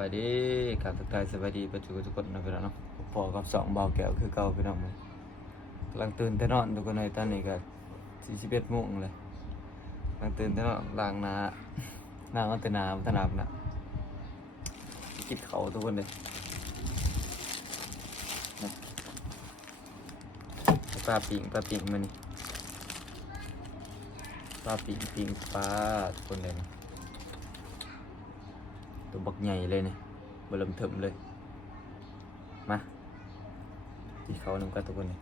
บายดีกับทักทายสบายดีประจุทุกคนนะพี่น้องเนาะพอกับสองเบาแก้วคือเก่าพี่น้องเลยกำลังตื่นแต่นอนทุกคนเลยตอนนี้ก็41 โมงเลยกำลังตื่นแต่นอนล้างหน้าเอาแต่หน้ามันถนัดนะกินเขาวทุกคนเลยนะปลาปิ่งมันนี่ปลาปิ่งปลาทุกคนเลยนะตัวบักใหญ่เลยเนี่ยบลมเถิมเลยมาที่เขานำกันทุกคนเนี่ย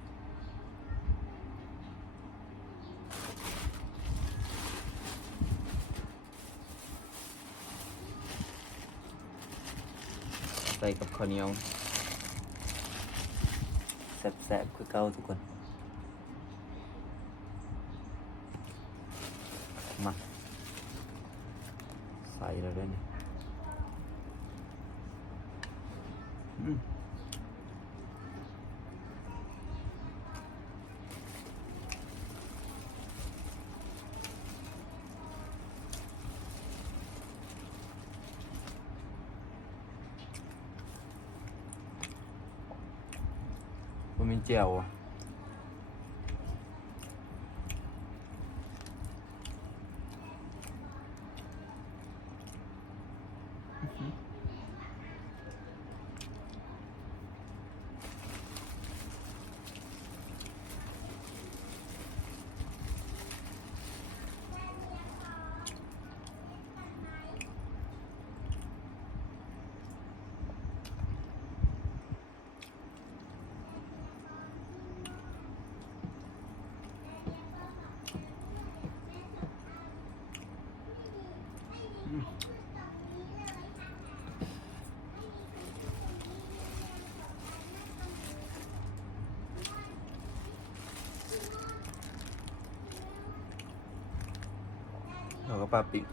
ใส่กับข้าวเหนียวแซ่บๆคือเก่าทุกคนมาใส่แล้วด้วยเนี่ยมันมีเจียวอ่ะแล้วก็ปลาปิ่ง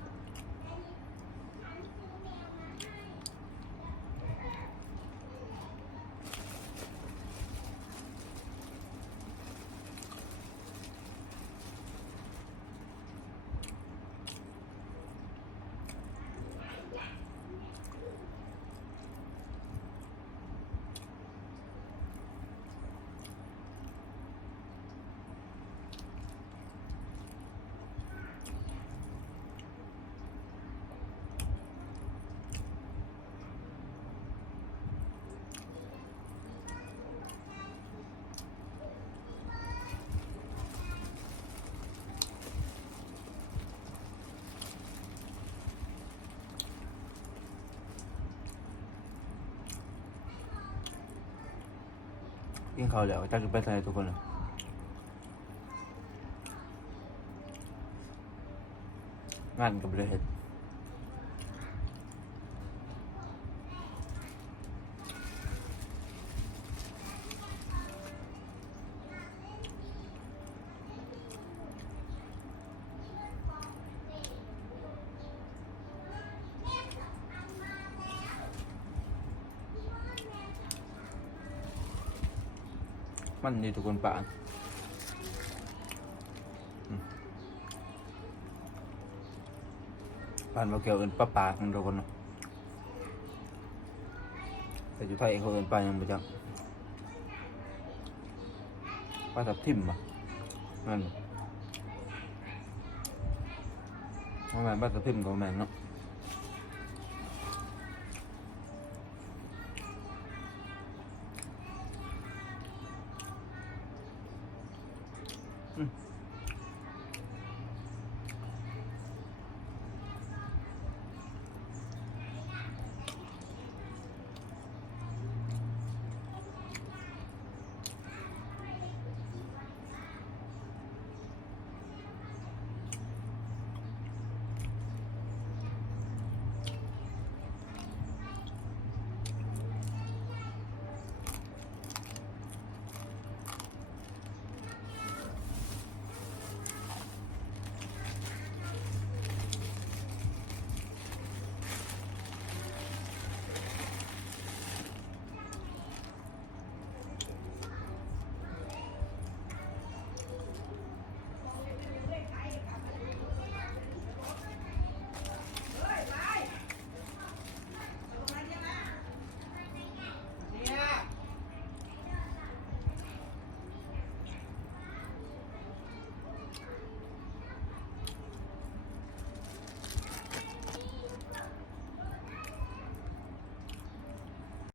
กินข้าวแล้วจะไปใส่ทุกคนเลยงานกับเลยเห็ดมันนี่ทุกคนป่านป่านเราเกี่ยวกันปลาของทุกคนเนาะแต่อยู่ไทยเขาเอินปลายังไม่จังปลาทับทิมอ่ะนั่นประมาณปลาทับทิมก็ประมาณเนาะ